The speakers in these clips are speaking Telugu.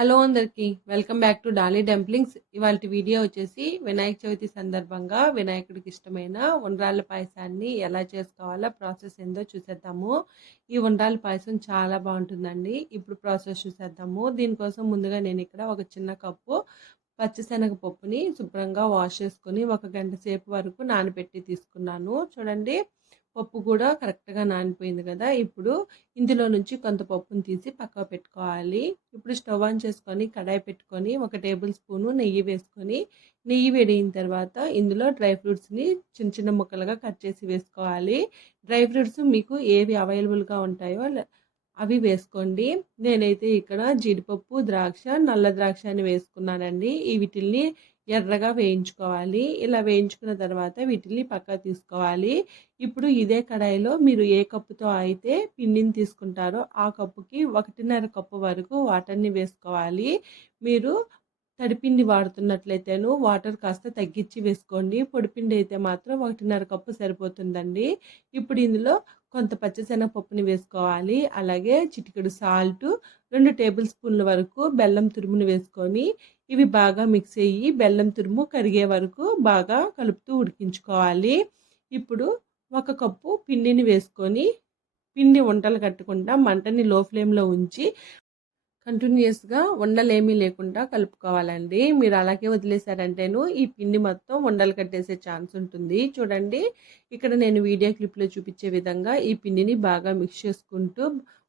హలో అందరికి welcome back to Dolly dumplings. ఇవాళ వీడియో వచ్చేసి వినాయక చవితి సందర్భంగా వినాయకుడికి ఇష్టమైన ఉండ్రాళ్ళ పాయసాన్ని ఎలా చేసుకోవాలో ప్రాసెస్ ఏందో చూసేద్దాము. ఈ ఉండ్రాళ్ళ పాయసం చాలా బాగుంటుందండి. ఇప్పుడు ప్రాసెస్ చూసేద్దాము. దీనికోసం ముందుగా నేను ఇక్కడ ఒక చిన్న కప్పు పచ్చిశనగపప్పుని శుభ్రంగా వాష్ చేసుకొని 1 గంట సేపు వరకు నానబెట్టి తీసుకున్నాను. చూడండి, పప్పు కూడా కరెక్ట్గా నానిపోయింది కదా. ఇప్పుడు ఇందులో నుంచి కొంత పప్పును తీసి పక్కకు పెట్టుకోవాలి. ఇప్పుడు స్టవ్ ఆన్ చేసుకొని కడాయి పెట్టుకొని 1 టేబుల్ స్పూను నెయ్యి వేసుకొని, నెయ్యి వేడిన తర్వాత ఇందులో డ్రై ఫ్రూట్స్ని చిన్న చిన్న ముక్కలుగా కట్ చేసి వేసుకోవాలి. డ్రై ఫ్రూట్స్ మీకు ఏవి అవైలబుల్గా ఉంటాయో అవి వేసుకోండి. నేనైతే ఇక్కడ జీడిపప్పు, ద్రాక్ష, నల్ల ద్రాక్ష అని వేసుకున్నానండి. ఈ వీటిల్ని ఎర్రగా వేయించుకోవాలి. ఇలా వేయించుకున్న తర్వాత వీటిని పక్కకు తీసుకోవాలి. ఇప్పుడు ఇదే కడాయిలో మీరు ఏ కప్పుతో అయితే పిండిని తీసుకుంటారో ఆ కప్పుకి 1.5 కప్పు వరకు వాటర్ని వేసుకోవాలి. మీరు తడిపిండి వాడుతున్నట్లయితేను వాటర్ కాస్త తగ్గించి వేసుకోండి. పొడిపిండి అయితే మాత్రం 1.5 కప్పు సరిపోతుందండి. ఇప్పుడు ఇందులో కొంత పచ్చిశనగపప్పుని వేసుకోవాలి. అలాగే చిటికెడు సాల్ట్, 2 టేబుల్ స్పూన్ల వరకు బెల్లం తురుముని వేసుకొని ఇవి బాగా మిక్స్ అయ్యి బెల్లం తురుము కరిగే వరకు బాగా కలుపుతూ ఉడికించుకోవాలి. ఇప్పుడు 1 కప్పు పిండిని వేసుకొని పిండి వంటలు కట్టకుండా మంటని లో ఫ్లేమ్లో ఉంచి కంటిన్యూస్గా ఉండలేమీ లేకుండా కలుపుకోవాలండి. మీరు అలాగే వదిలేశారంటేను ఈ పిండి మొత్తం ఉండలు కట్టేసే ఛాన్స్ ఉంటుంది. చూడండి, ఇక్కడ నేను వీడియో క్లిప్లో చూపించే విధంగా ఈ పిండిని బాగా మిక్స్ చేసుకుంటూ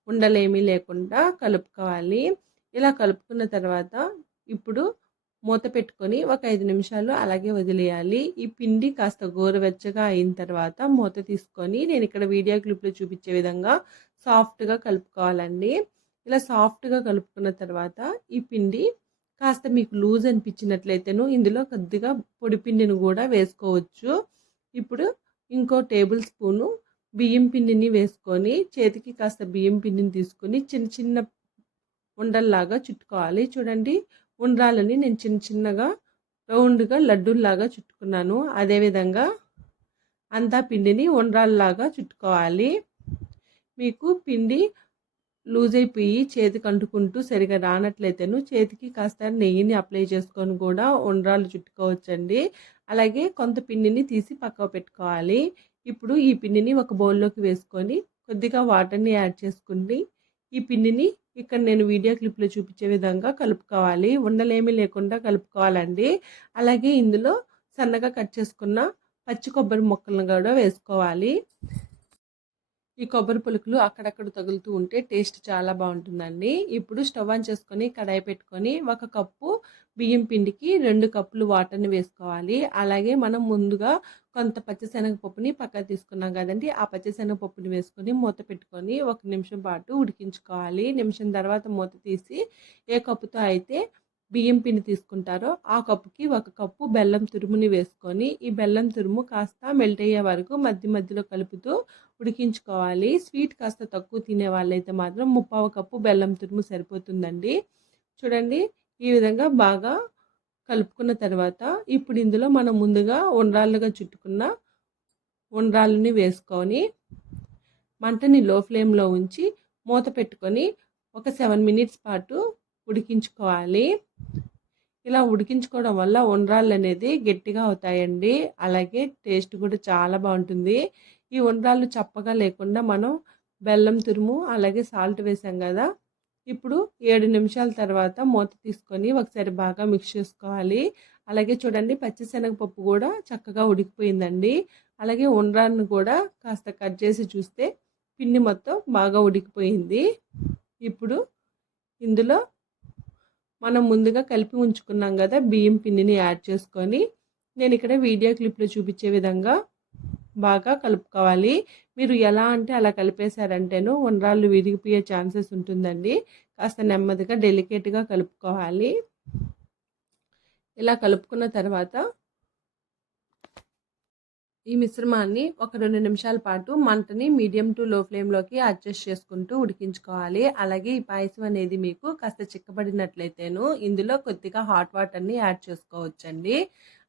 ఉండలేమీ లేకుండా కలుపుకోవాలి. ఇలా కలుపుకున్న తర్వాత ఇప్పుడు మూత పెట్టుకొని ఒక 5 నిమిషాలు అలాగే వదిలేయాలి. ఈ పిండి కాస్త గోరువెచ్చగా అయిన తర్వాత మూత తీసుకొని నేను ఇక్కడ వీడియో క్లిప్లో చూపించే విధంగా సాఫ్ట్గా కలుపుకోవాలండి. ఇలా సాఫ్ట్గా కలుపుకున్న తర్వాత ఈ పిండి కాస్త మీకు లూజ్ అనిపించినట్లయితేను ఇందులో కొద్దిగా పొడి పిండిని కూడా వేసుకోవచ్చు. ఇప్పుడు ఇంకో టేబుల్ స్పూను బియ్యం పిండిని వేసుకొని చేతికి కాస్త బియ్యం పిండిని తీసుకొని చిన్న చిన్న ఉండల్లాగా చుట్టుకోవాలి. చూడండి, ఉండ్రాలని నేను చిన్న చిన్నగా రౌండ్గా లడ్డూల్లాగా చుట్టుకున్నాను. అదేవిధంగా అంతా పిండిని ఉండ్రాల్లాగా చుట్టుకోవాలి. మీకు పిండి లూజ్ అయిపోయి చేతికి అంటుకుంటూ సరిగా రానట్లయితేను చేతికి కాస్త నెయ్యిని అప్లై చేసుకొని కూడా ఉండ్రాలు చుట్టుకోవచ్చండి. అలాగే కొంత పిండిని తీసి పక్కకు పెట్టుకోవాలి. ఇప్పుడు ఈ పిండిని ఒక బౌల్లోకి వేసుకొని కొద్దిగా వాటర్ని యాడ్ చేసుకుని ఈ పిండిని ఇక్కడ నేను వీడియో క్లిప్లో చూపించే విధంగా కలుపుకోవాలి. ఉండలేమీ లేకుండా కలుపుకోవాలండి. అలాగే ఇందులో సన్నగా కట్ చేసుకున్న పచ్చి కొబ్బరి ముక్కలను కూడా వేసుకోవాలి. ఈ కొబ్బరి పులుకులు అక్కడక్కడ తగులుతూ ఉంటే టేస్ట్ చాలా బాగుంటుందండి. ఇప్పుడు స్టవ్ ఆన్ చేసుకొని కడాయి పెట్టుకొని 1 కప్పు బియ్యం పిండికి 2 కప్పులు వాటర్ని వేసుకోవాలి. అలాగే మనం ముందుగా కొంత పచ్చిశనగపప్పుని పక్కకు తీసుకున్నాం కదండి, ఆ పచ్చిశనగపప్పుని వేసుకొని మూత పెట్టుకొని 1 నిమిషం పాటు ఉడికించుకోవాలి. నిమిషం తర్వాత మూత తీసి ఏ కప్పుతో అయితే బియ్యం పిండి తీసుకుంటారో ఆ కప్పుకి 1 కప్పు బెల్లం తురుముని వేసుకొని ఈ బెల్లం తురుము కాస్త మెల్ట్ అయ్యే వరకు మధ్య మధ్యలో కలుపుతూ ఉడికించుకోవాలి. స్వీట్ కాస్త తక్కువ తినే వాళ్ళైతే మాత్రం 1/4 కప్పు బెల్లం తురుము సరిపోతుందండి. చూడండి, ఈ విధంగా బాగా కలుపుకున్న తర్వాత ఇప్పుడు ఇందులో మనం ముందుగా ఉండ్రాళ్ళుగా చుట్టుకున్న ఉండ్రాళ్ళని వేసుకొని మంటని లో ఫ్లేమ్లో ఉంచి మూత పెట్టుకొని ఒక 7 మినిట్స్ పాటు ఉడికించుకోవాలి. ఇలా ఉడికించుకోవడం వల్ల ఉండ్రాళ్ళు అనేది గట్టిగా అవుతాయండి. అలాగే టేస్ట్ కూడా చాలా బాగుంటుంది. ఈ ఉండ్రాళ్ళు చప్పగా లేకుండా మనం బెల్లం తురుము అలాగే సాల్ట్ వేసాం కదా. ఇప్పుడు 7 నిమిషాల తర్వాత మూత తీసుకొని ఒకసారి బాగా మిక్స్ చేసుకోవాలి. అలాగే చూడండి, పచ్చిశనగపప్పు కూడా చక్కగా ఉడికిపోయిందండి. అలాగే ఉండ్రాన్ని కూడా కాస్త కట్ చేసి చూస్తే పిండి మొత్తం బాగా ఉడికిపోయింది. ఇప్పుడు ఇందులో మనం ముందుగా కలిపి ఉంచుకున్నాం కదా బియ్యం పిండిని యాడ్ చేసుకొని నేను ఇక్కడ వీడియో క్లిప్లో చూపించే విధంగా బాగా కలుపుకోవాలి. మీరు ఎలా అంటే అలా కలిపేశారంటేను ఉండ్రాళ్ళు విరిగిపోయే ఛాన్సెస్ ఉంటుందండి. కాస్త నెమ్మదిగా డెలికేట్గా కలుపుకోవాలి. ఇలా కలుపుకున్న తర్వాత ఈ మిశ్రమాన్ని ఒక 2 నిమిషాల పాటు మంటని మీడియం టు లో ఫ్లేమ్లోకి అడ్జస్ట్ చేసుకుంటూ ఉడికించుకోవాలి. అలాగే ఈ పాయసం అనేది మీకు కాస్త చిక్కబడినట్లయితేను ఇందులో కొద్దిగా హాట్ వాటర్ని యాడ్ చేసుకోవచ్చండి.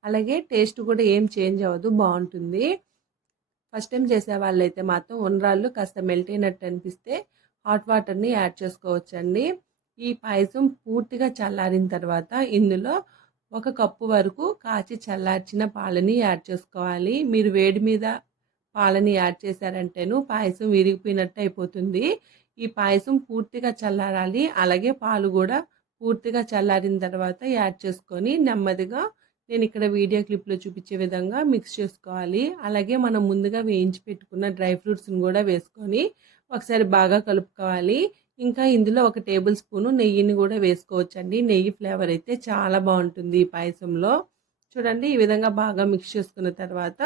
అలాగే టేస్ట్ కూడా ఏం చేంజ్ అవ్వదు, బాగుంటుంది. ఫస్ట్ టైం చేసే వాళ్ళైతే మాత్రం ఉండ్రాళ్ళు కాస్త మెల్ట్ అయినట్టు అనిపిస్తే హాట్ వాటర్ని యాడ్ చేసుకోవచ్చండి. ఈ పాయసం పూర్తిగా చల్లారిన తర్వాత ఇందులో 1 కప్పు వరకు కాచి చల్లార్చిన పాలని యాడ్ చేసుకోవాలి. మీరు వేడి మీద పాలని యాడ్ చేశారంటేను పాయసం విరిగిపోయినట్టు అయిపోతుంది. ఈ పాయసం పూర్తిగా చల్లారాలి. అలాగే పాలు గూడా పూర్తిగా చల్లారిన తర్వాత యాడ్ చేసుకొని నెమ్మదిగా నేనిక్కడ వీడియో క్లిప్‌లో చూపించే విధంగా మిక్స్ చేసుకోవాలి. అలాగే మనం ముందుగా వేయించి పెట్టుకున్న డ్రై ఫ్రూట్స్‌ని గూడా వేసుకొని ఒకసారి బాగా కలుపుకోవాలి. ఇంకా ఇందులో 1 టేబుల్ స్పూను నెయ్యిని గూడా వేసుకోవచ్చండి. నెయ్యి ఫ్లేవర్ అయితే చాలా బావుంటుంది ఈ పాయసంలో. చూడండి ఈ విధంగా బాగా మిక్స్ చేసుకున్న తర్వాత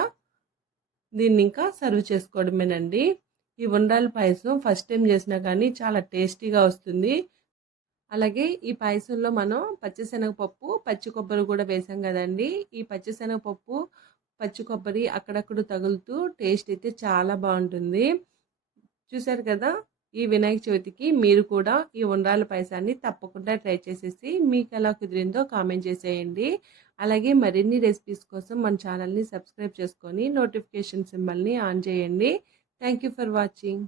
దీన్నింకా సర్వ్ చేసుకోవడమేనండి. ఈ ఉండ్రాల పాయసం ఫస్ట్ టైం చేసినా కానీ చాలా టేస్టీగా వస్తుంది. అలాగే ఈ పాయసంలో మనం పచ్చిశనగపప్పు, పచ్చి కొబ్బరి కూడా వేసాం కదండీ! ఈ పచ్చిశనగపప్పు, పచ్చి కొబ్బరి అక్కడక్కడ తగులుతూ టేస్ట్ అయితే చాలా బావుంటుంది. చూసారు కదా! ఈ వినాయక చవితికి మీరు కూడా ఈ ఉండ్రాల పాయసాన్ని తప్పకుండా ట్రై చేసేసి మీకెలా కుదిరిందో కామెంట్ చేసేయండి. అలాగే మరిన్ని రెసిపీస్ కోసం మన ఛానల్‌ని సబ్స్క్రైబ్ చేసుకొని నోటిఫికేషన్ సింబల్‌ని ఆన్ చేయండి. Thank you for watching.